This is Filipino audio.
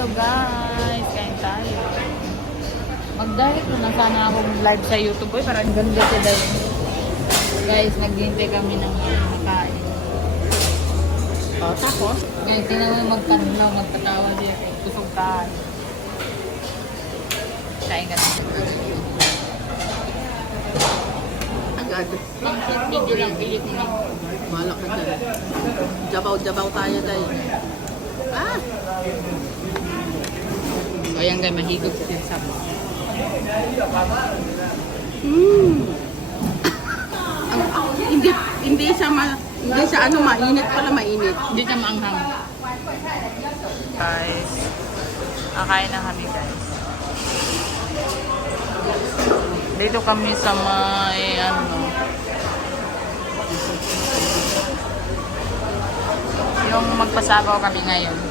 Hello guys, kain tayo. Mag-diet na sana ako mag-live sa YouTube. Uy, parang ganda siya daw. Guys, naghihintay kami ng makain. Tapos? Guys, tingnan mo magtanaw, magtatawa siya. Kusog tayo. Kain ka na. Agad. Medyo lang, pilit mo lang. Malak na dyan. Jabaw-jabaw tayo tayo. Ah! So, ayan guys, mahigop sa sinasabi. Hindi siya ano mainit pala mainit. Hindi siya maanghang. Guys, kakain na kami guys. Dito kami sa may yung magpasabaw kami ngayon.